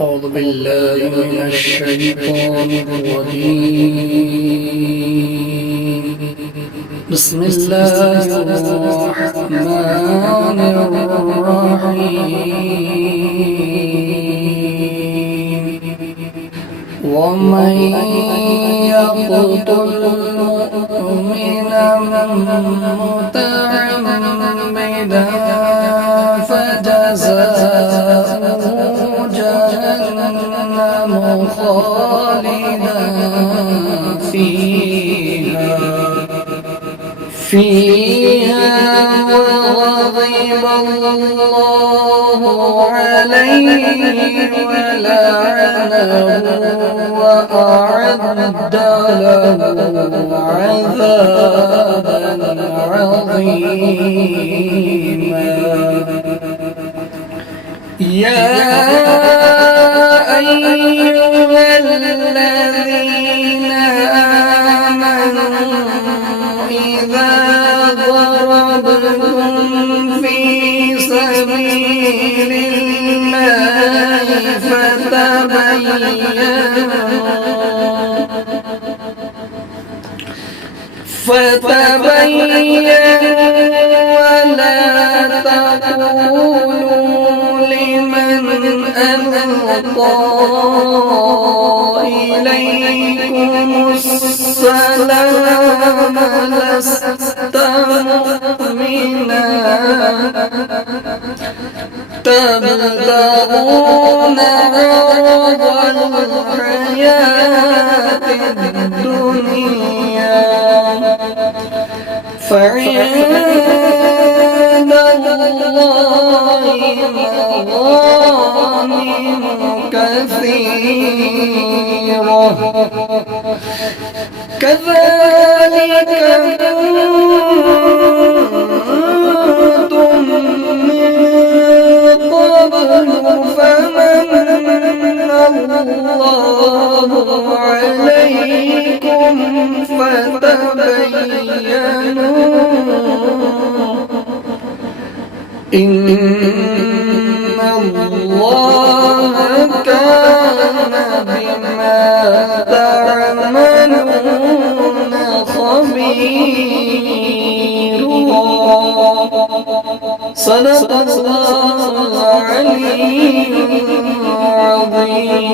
أعوذ بالله من الشيطان الرجيم. بسم الله الرحمن الرحيم. ومن يقتل مؤمنا متعمدا فجزاؤه جهنم خالدا فيها وغضب الله عليه ولعنه وأعد له عذابا عظيما. يا أيها الذين آمنوا إذا ضربتم في سبيل الله فتبينوا ولا تقولوا لمن ألقى إليكم السلام لست مؤمنا تبتغون عرض الحياة الدنيا فعند الله مغانم كثيرة كذلك كنتم من قبل فمن الله عليكم فتبينوا إن الله كان بما تعملون خبيرا. صدق الله العلي العظيم.